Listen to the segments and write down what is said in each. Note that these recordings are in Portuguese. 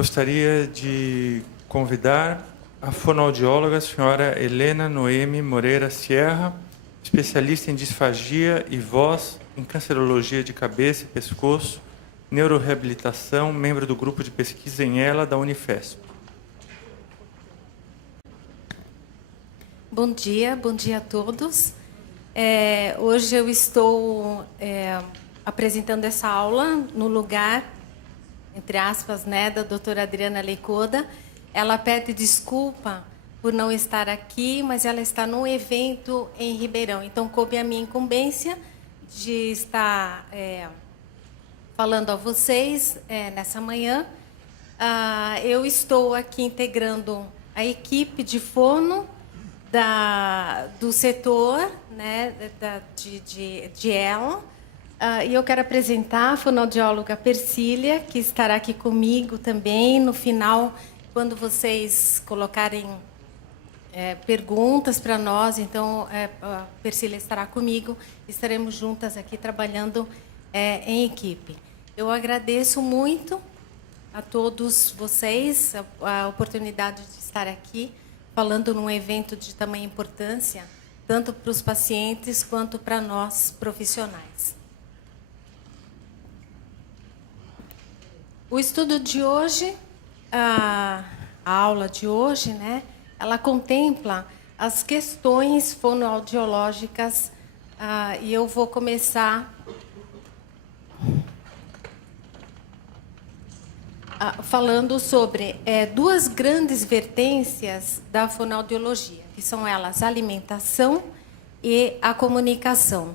Gostaria de convidar a fonoaudióloga, a senhora Helena Noemi Moreira Sierra, especialista em disfagia e voz, em cancerologia de cabeça e pescoço, neuroreabilitação, membro do grupo de pesquisa em ELA da Unifesp. Bom dia a todos. Hoje eu estou apresentando essa aula no lugar, entre aspas, né, da doutora Adriana Leicoda. Ela pede desculpa por não estar aqui, mas ela está num evento em Ribeirão. Então, coube a minha incumbência de estar falando a vocês nessa manhã. Eu estou aqui integrando a equipe de fono do setor, né, de ELA. E eu quero apresentar a fonoaudióloga Persília, que estará aqui comigo também. No final, quando vocês colocarem perguntas para nós, então a Persília estará comigo. Estaremos juntas aqui trabalhando em equipe. Eu agradeço muito a todos vocês a oportunidade de estar aqui falando num evento de tamanha importância, tanto para os pacientes quanto para nós profissionais. O estudo de hoje, a aula de hoje, né, ela contempla as questões fonoaudiológicas, e eu vou começar falando sobre duas grandes vertências da fonoaudiologia, que são elas a alimentação e a comunicação.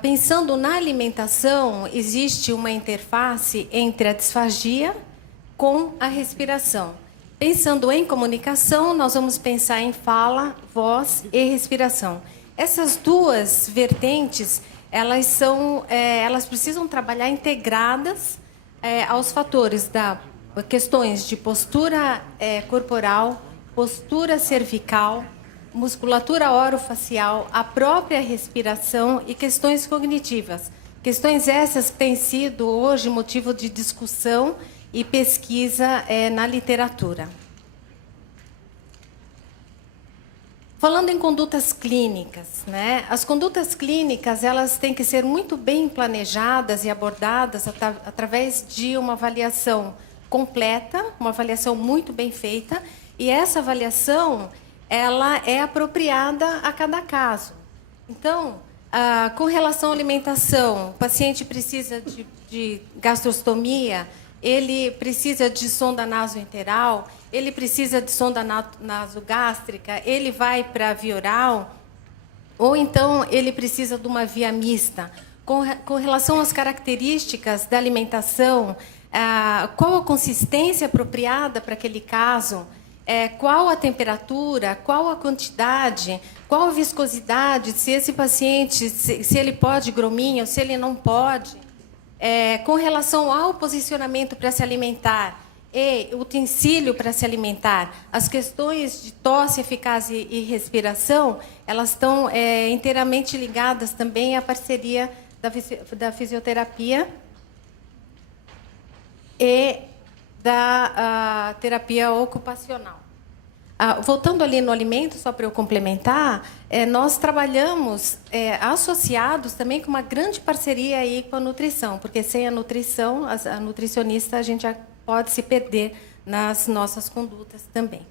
Pensando na alimentação, existe uma interface entre a disfagia com a respiração. Pensando em comunicação, nós vamos pensar em fala, voz e respiração. Essas duas vertentes, elas precisam trabalhar integradas aos fatores da questões de postura corporal, postura cervical, musculatura orofacial, a própria respiração e questões cognitivas. Questões essas que têm sido hoje motivo de discussão e pesquisa na literatura. Falando em condutas clínicas, né? As condutas clínicas elas têm que ser muito bem planejadas e abordadas através de uma avaliação completa, uma avaliação muito bem feita, e essa avaliação ela é apropriada a cada caso. Então, com relação à alimentação, o paciente precisa de gastrostomia, ele precisa de sonda nasoenteral, ele precisa de sonda nasogástrica, ele vai para a via oral, ou então ele precisa de uma via mista. Com relação às características da alimentação, qual a consistência apropriada para aquele caso, qual a temperatura, qual a quantidade, qual a viscosidade, se esse paciente, se ele pode grominha ou se ele não pode. Com relação ao posicionamento para se alimentar e utensílio para se alimentar, as questões de tosse, eficácia e respiração, elas estão inteiramente ligadas também à parceria da fisioterapia e da terapia ocupacional. Voltando ali no alimento, só para eu complementar, nós trabalhamos associados também com uma grande parceria aí com a nutrição, porque sem a nutrição, a nutricionista, a gente já pode se perder nas nossas condutas também.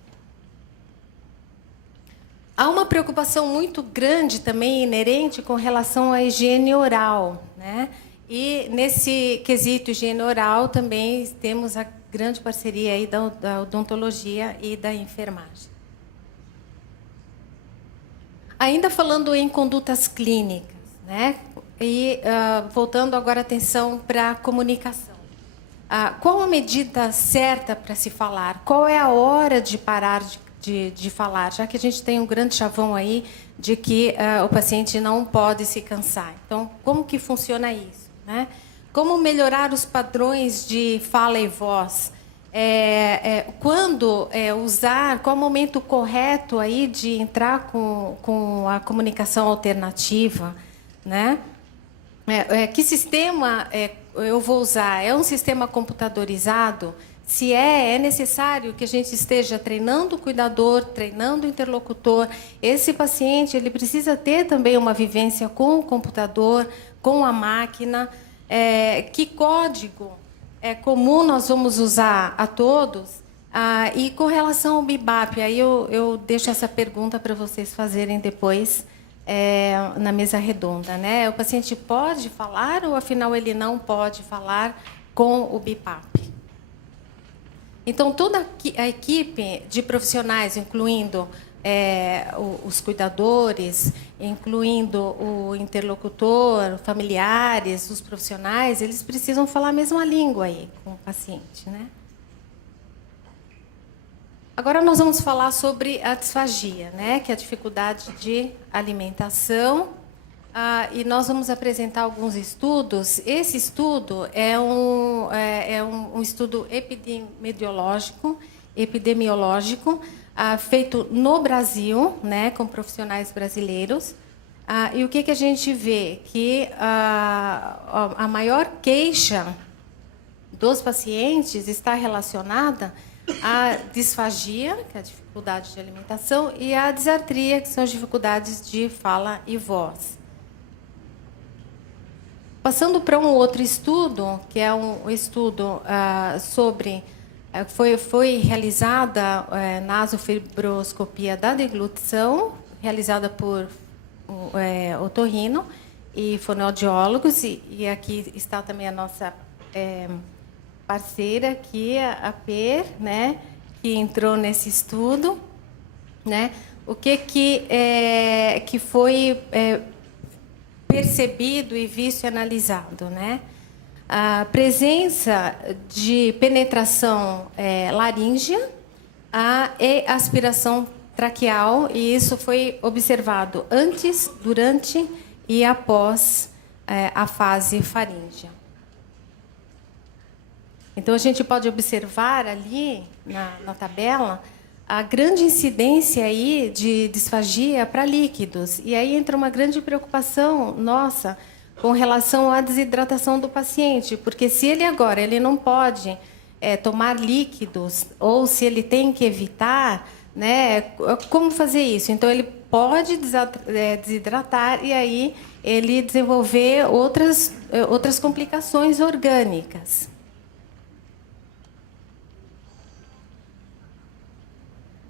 Há uma preocupação muito grande também inerente com relação à higiene oral, né? E nesse quesito higiene oral também temos a grande parceria aí da odontologia e da enfermagem. Ainda falando em condutas clínicas, né? E voltando agora a atenção para a comunicação. Qual a medida certa para se falar? Qual é a hora de parar de falar? Já que a gente tem um grande chavão aí de que o paciente não pode se cansar. Então, como que funciona isso, né? Como melhorar os padrões de fala e voz? Quando usar, qual o momento correto aí de entrar com a comunicação alternativa, né? Que sistema eu vou usar? É um sistema computadorizado? Se é necessário que a gente esteja treinando o cuidador, treinando o interlocutor. Esse paciente ele precisa ter também uma vivência com o computador, com a máquina. Que código comum nós vamos usar a todos? E com relação ao BIBAP, aí eu deixo essa pergunta para vocês fazerem depois na mesa redonda, né? O paciente pode falar ou, afinal, ele não pode falar com o BIPAP? Então, toda a equipe de profissionais, incluindo os cuidadores, incluindo o interlocutor, familiares, os profissionais, eles precisam falar a mesma língua aí com o paciente, né? Agora nós vamos falar sobre a disfagia, né? Que é a dificuldade de alimentação. E nós vamos apresentar alguns estudos. Esse estudo é um estudo epidemiológico, feito no Brasil, né, com profissionais brasileiros. E o que a gente vê? Que a maior queixa dos pacientes está relacionada à disfagia, que é a dificuldade de alimentação, e à disartria, que são as dificuldades de fala e voz. Passando para um outro estudo, que é um estudo sobre... Foi realizada nasofibroscopia da deglutição, realizada por otorrino e fonoaudiólogos, e aqui está também a nossa parceira aqui, a Per, né, que entrou nesse estudo, né? O que foi percebido e visto e analisado, né? A presença de penetração laríngea e aspiração traqueal, e isso foi observado antes, durante e após a fase faríngea. Então, a gente pode observar ali na tabela a grande incidência aí de disfagia para líquidos. E aí entra uma grande preocupação nossa com relação à desidratação do paciente, porque se ele não pode tomar líquidos, ou se ele tem que evitar, né, como fazer isso? Então, ele pode desidratar e aí ele desenvolver outras complicações orgânicas.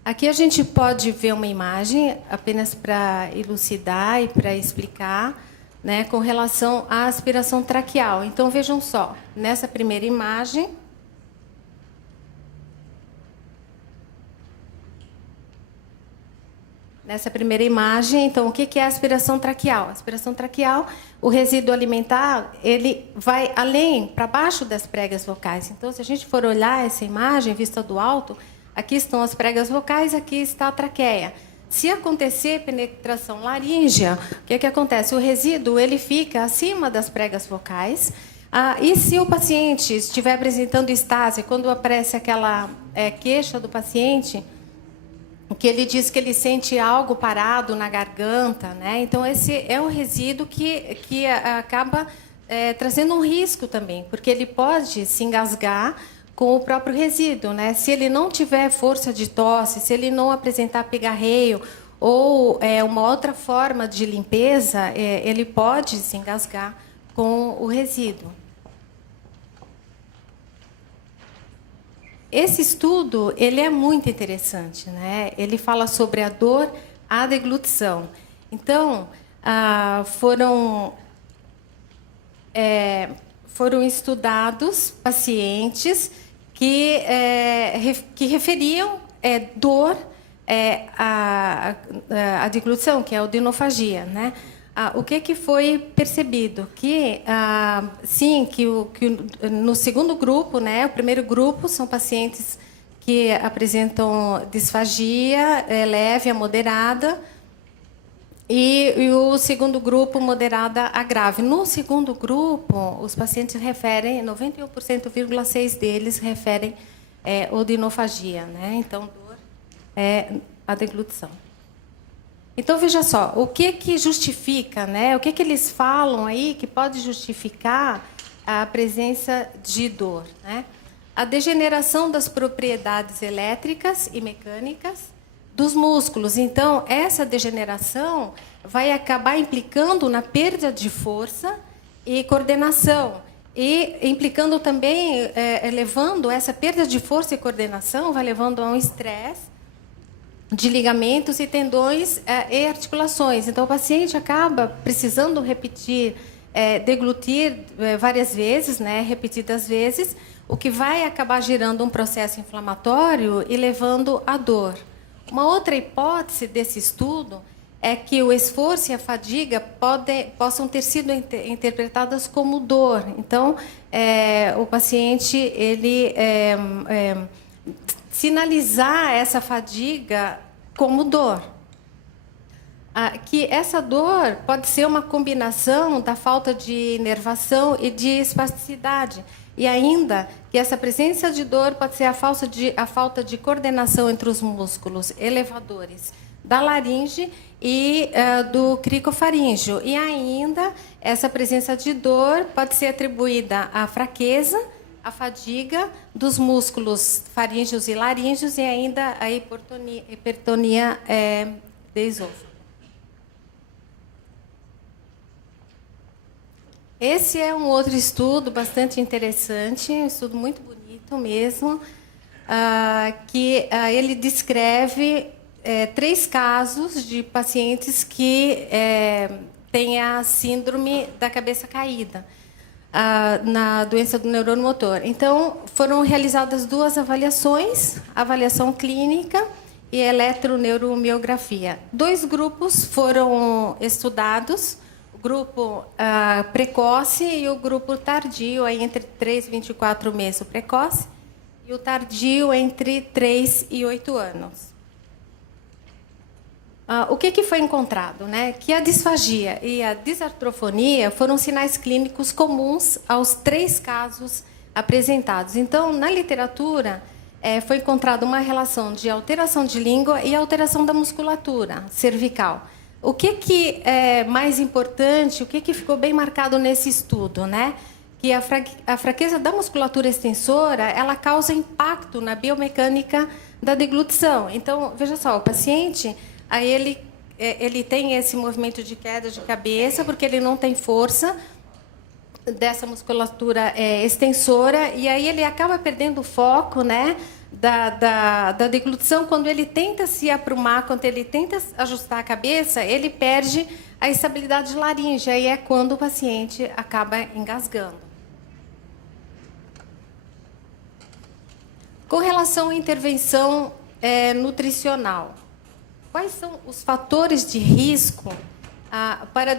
Aqui a gente pode ver uma imagem, apenas para elucidar e para explicar, né, com relação à aspiração traqueal. Então, vejam só, nessa primeira imagem, então, o que é a aspiração traqueal? A aspiração traqueal, o resíduo alimentar, ele vai além, para baixo das pregas vocais. Então, se a gente for olhar essa imagem vista do alto, aqui estão as pregas vocais, aqui está a traqueia. Se acontecer penetração laríngea, o que acontece? O resíduo ele fica acima das pregas vocais. E se o paciente estiver apresentando estase, quando aparece aquela queixa do paciente, que ele diz que ele sente algo parado na garganta, né? Então, esse é um resíduo que acaba trazendo um risco também, porque ele pode se engasgar com o próprio resíduo, né? Se ele não tiver força de tosse, se ele não apresentar pigarreio ou uma outra forma de limpeza, ele pode se engasgar com o resíduo. Esse estudo ele é muito interessante, né? Ele fala sobre a dor à deglutição. Então, foram estudados pacientes que referiam dor à deglutição, que é a odinofagia, né? O que foi percebido? Que, sim, que no segundo grupo, né, o primeiro grupo são pacientes que apresentam disfagia leve a moderada, e o segundo grupo, moderada a grave. No segundo grupo, os pacientes referem, 91,6% deles referem odinofagia, né? Então, dor é a deglutição. Então, veja só, o que justifica, né? O que eles falam aí que pode justificar a presença de dor, né? a degeneração das propriedades elétricas e mecânicas dos músculos. Então, essa degeneração vai acabar implicando na perda de força e coordenação. E implicando também, levando essa perda de força e coordenação, vai levando a um estresse de ligamentos e tendões e articulações. Então, o paciente acaba precisando repetir, deglutir várias vezes, né, repetidas vezes, o que vai acabar gerando um processo inflamatório e levando à dor. Uma outra hipótese desse estudo é que o esforço e a fadiga possam ter sido interpretadas como dor. Então, o paciente ele sinalizar essa fadiga como dor. Que essa dor pode ser uma combinação da falta de inervação e de espasticidade. E ainda que essa presença de dor pode ser a falta de coordenação entre os músculos elevadores da laringe e do cricofaríngeo. E ainda essa presença de dor pode ser atribuída à fraqueza, à fadiga dos músculos faríngeos e laríngeos e ainda à hipertonia do esôfago. Esse é um outro estudo bastante interessante, um estudo muito bonito mesmo, que ele descreve 3 casos de pacientes que têm a síndrome da cabeça caída, na doença do neurônio motor. Então, foram realizadas 2 avaliações, avaliação clínica e eletroneuromiografia. 2 grupos foram estudados, o grupo precoce e o grupo tardio, aí entre 3 e 24 meses o precoce, e o tardio entre 3 e 8 anos. O que foi encontrado? Né? Que a disfagia e a disartrofonia foram sinais clínicos comuns aos 3 casos apresentados. Então, na literatura, foi encontrada uma relação de alteração de língua e alteração da musculatura cervical. O que é mais importante, o que ficou bem marcado nesse estudo, né? Que a fraqueza da musculatura extensora, ela causa impacto na biomecânica da deglutição. Então, veja só, o paciente, aí ele tem esse movimento de queda de cabeça, porque ele não tem força dessa musculatura extensora, e aí ele acaba perdendo o foco, né? Da deglutição, quando ele tenta se aprumar, quando ele tenta ajustar a cabeça, ele perde a estabilidade laríngea, e é quando o paciente acaba engasgando. Com relação à intervenção nutricional, quais são os fatores de risco para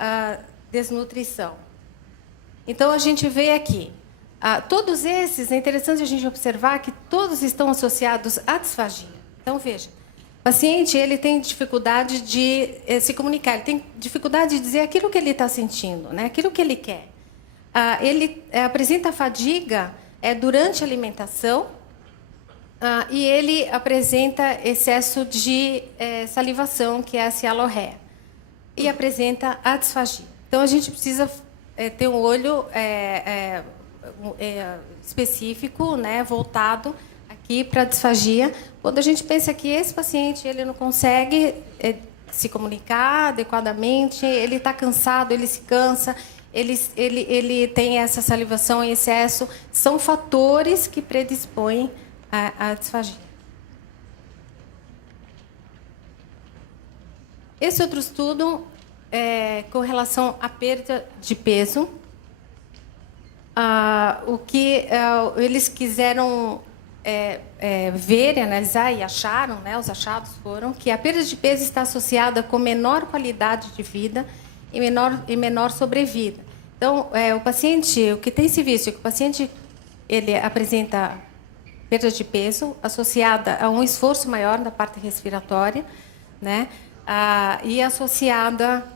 a desnutrição? Então, a gente vê aqui. Todos esses, é interessante a gente observar que todos estão associados à disfagia. Então, veja, o paciente ele tem dificuldade de se comunicar, ele tem dificuldade de dizer aquilo que ele está sentindo, né? Aquilo que ele quer. Ele apresenta fadiga durante a alimentação e ele apresenta excesso de salivação, que é a cialorreia, e apresenta a disfagia. Então, a gente precisa ter um olho específico, né, voltado aqui para a disfagia. Quando a gente pensa que esse paciente ele não consegue se comunicar adequadamente, ele está cansado, ele se cansa, ele tem essa salivação em excesso, são fatores que predispõem à disfagia. Esse outro estudo com relação à perda de peso. O que eles quiseram ver e analisar e acharam, né, os achados foram que a perda de peso está associada com menor qualidade de vida e menor sobrevida. Então, o paciente, o que tem se visto é que o paciente ele apresenta perda de peso associada a um esforço maior da parte respiratória, né, e associada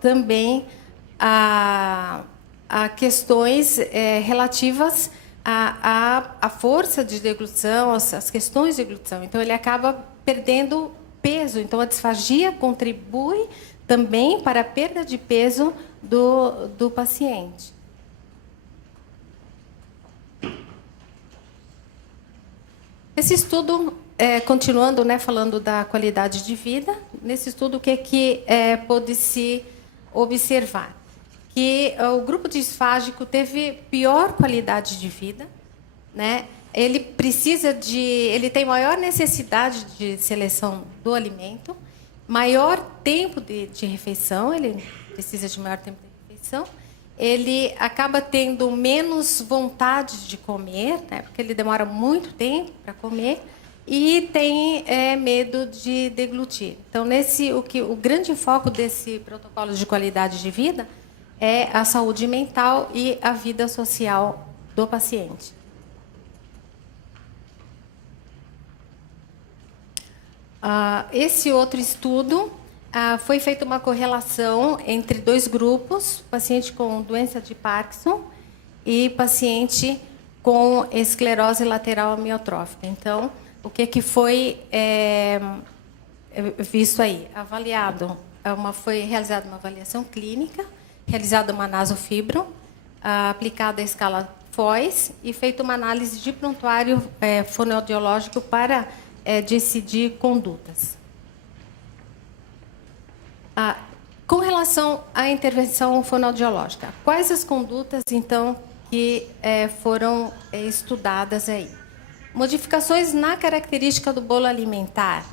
também a questões relativas à força de deglutição, às questões de deglutição. Então, ele acaba perdendo peso. Então, a disfagia contribui também para a perda de peso do paciente. Esse estudo, continuando, né, falando da qualidade de vida, nesse estudo o que pôde se observar? Que o grupo disfágico teve pior qualidade de vida, né? Ele tem maior necessidade de seleção do alimento, maior tempo de refeição, ele precisa de maior tempo de refeição, ele acaba tendo menos vontade de comer, né, porque ele demora muito tempo para comer, e tem medo de deglutir. Então, o grande foco desse protocolo de qualidade de vida é a saúde mental e a vida social do paciente. Esse outro estudo, foi feita uma correlação entre 2 grupos, paciente com doença de Parkinson e paciente com esclerose lateral amiotrófica. Então, o que foi visto aí? Avaliado, foi realizada uma avaliação clínica, realizada uma nasofibro, aplicada a escala FOIS e feita uma análise de prontuário fonoaudiológico para decidir condutas. Com relação à intervenção fonoaudiológica, quais as condutas, então, que foram estudadas aí? Modificações na característica do bolo alimentar,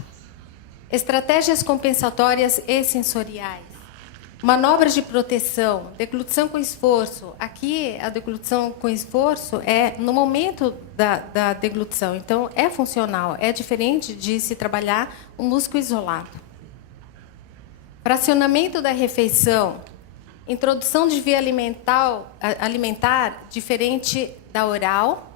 estratégias compensatórias e sensoriais, manobras de proteção, deglutição com esforço. Aqui, a deglutição com esforço é no momento da deglutição. Então, é funcional, é diferente de se trabalhar o músculo isolado. Fracionamento da refeição, introdução de via alimentar diferente da oral,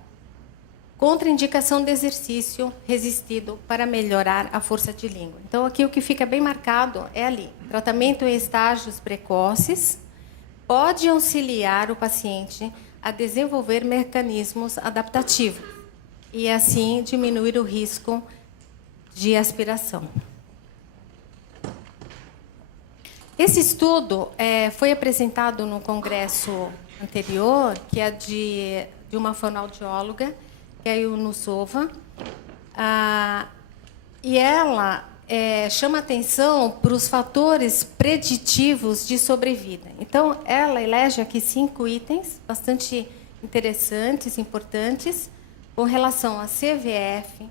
contraindicação de exercício resistido para melhorar a força de língua. Então, aqui o que fica bem marcado é ali. Tratamento em estágios precoces pode auxiliar o paciente a desenvolver mecanismos adaptativos e, assim, diminuir o risco de aspiração. Esse estudo foi apresentado no congresso anterior, que é de uma fonoaudióloga, que é a Yunusova, e ela chama atenção para os fatores preditivos de sobrevida. Então, ela elege aqui 5 itens bastante interessantes, importantes, com relação a CVF,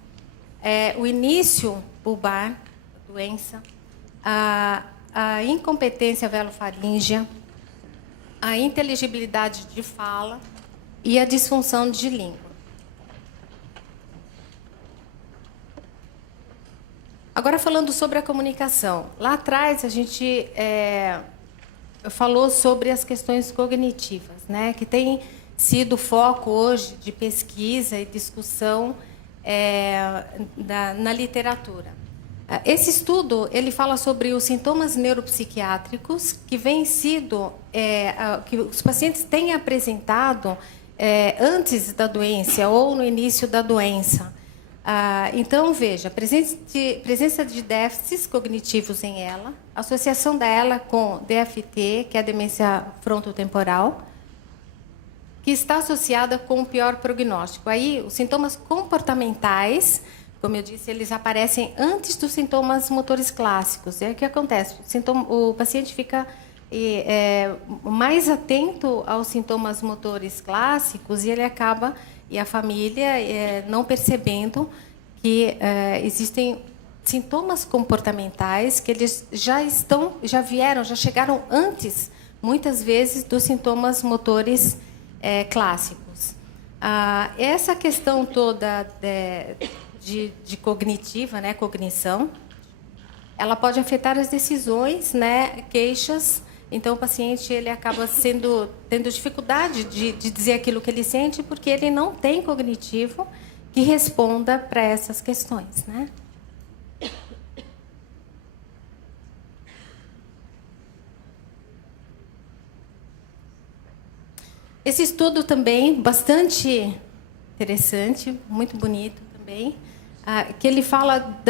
o início bulbar da doença, a incompetência velofaríngea, a inteligibilidade de fala e a disfunção de língua. Agora, falando sobre a comunicação. Lá atrás, a gente falou sobre as questões cognitivas, né, que tem sido foco hoje de pesquisa e discussão na literatura. Esse estudo ele fala sobre os sintomas neuropsiquiátricos que vêm sido que os pacientes têm apresentado antes da doença ou no início da doença. Então, veja, presença de déficits cognitivos em ela, associação dela com DFT, que é a demência frontotemporal, que está associada com o pior prognóstico. Aí, os sintomas comportamentais, como eu disse, eles aparecem antes dos sintomas motores clássicos. É o que acontece, o paciente fica mais atento aos sintomas motores clássicos e ele acaba, e a família, não percebendo que existem sintomas comportamentais que eles já chegaram antes, muitas vezes, dos sintomas motores clássicos. Essa questão toda de cognitiva, né, cognição, ela pode afetar as decisões, né, queixas. Então, o paciente ele acaba tendo dificuldade de dizer aquilo que ele sente, porque ele não tem cognitivo que responda para essas questões, né? Esse estudo também, bastante interessante, muito bonito também, que ele fala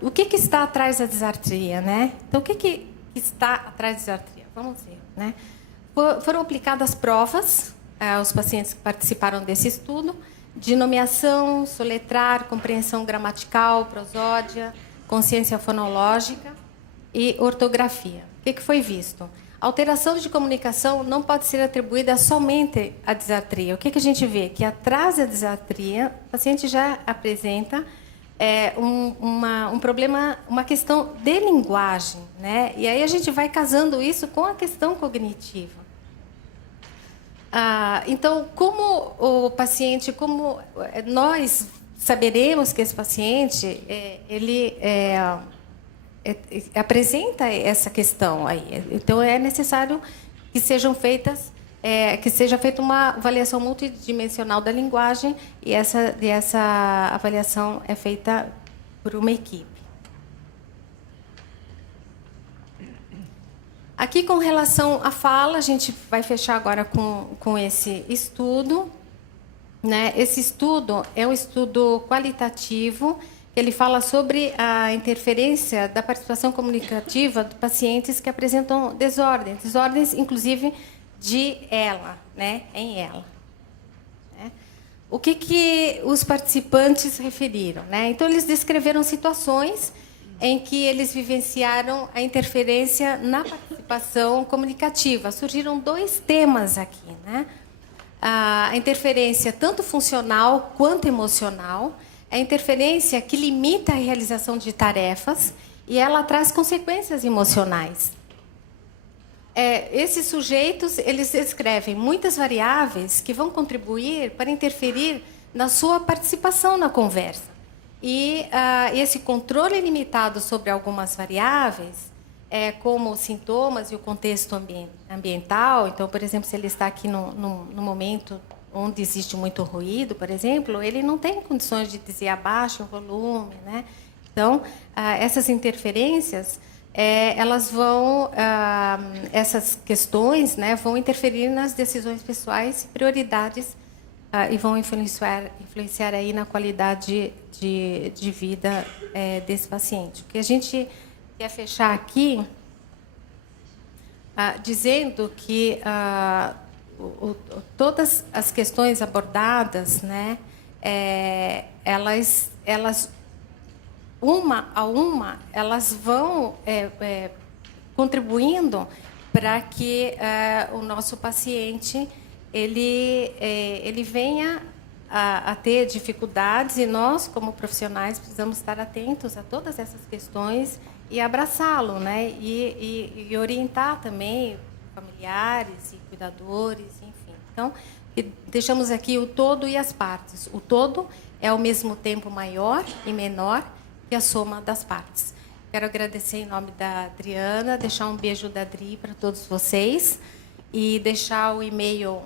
o que está atrás da disartria, né? Então, o que está atrás da disartria? Vamos ver, né? Foram aplicadas provas aos pacientes que participaram desse estudo, de nomeação, soletrar, compreensão gramatical, prosódia, consciência fonológica e ortografia. O que foi visto? A alteração de comunicação não pode ser atribuída somente à disartria. O que a gente vê? Que atrás da disartria, o paciente já apresenta um problema, uma questão de linguagem, né? E aí a gente vai casando isso com a questão cognitiva. Então, como o paciente, como nós saberemos que esse paciente ele apresenta essa questão aí. Então, é necessário que sejam feitas, que seja feita uma avaliação multidimensional da linguagem e essa avaliação é feita por uma equipe. Aqui, com relação à fala, a gente vai fechar agora com esse estudo, né? Esse estudo é um estudo qualitativo. Ele fala sobre a interferência da participação comunicativa de pacientes que apresentam desordens, inclusive de ela, né? Em ela. Né? O que os participantes referiram, né? Então, eles descreveram situações em que eles vivenciaram a interferência na participação comunicativa. Surgiram 2 temas aqui, né? A interferência tanto funcional quanto emocional, a interferência que limita a realização de tarefas e ela traz consequências emocionais. Esses sujeitos, eles descrevem muitas variáveis que vão contribuir para interferir na sua participação na conversa. E esse controle limitado sobre algumas variáveis, como os sintomas e o contexto ambiental. Então, por exemplo, se ele está aqui no momento onde existe muito ruído, por exemplo, ele não tem condições de dizer abaixa o volume, né? Então, essas interferências, essas questões, né, vão interferir nas decisões pessoais e prioridades e vão influenciar aí na qualidade de vida desse paciente. O que a gente quer fechar aqui dizendo que todas as questões abordadas, né, elas uma a uma, elas vão contribuindo para que o nosso paciente ele venha a ter dificuldades, e nós, como profissionais, precisamos estar atentos a todas essas questões e abraçá-lo, né? E orientar também familiares e cuidadores, enfim. Então, deixamos aqui o todo e as partes. O todo é, ao mesmo tempo, maior e menor que a soma das partes. Quero agradecer em nome da Adriana, deixar um beijo da Adri para todos vocês e deixar o e-mail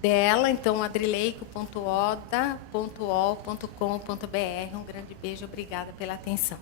dela, então, adrileico.oda.ol.com.br. Um grande beijo, obrigada pela atenção.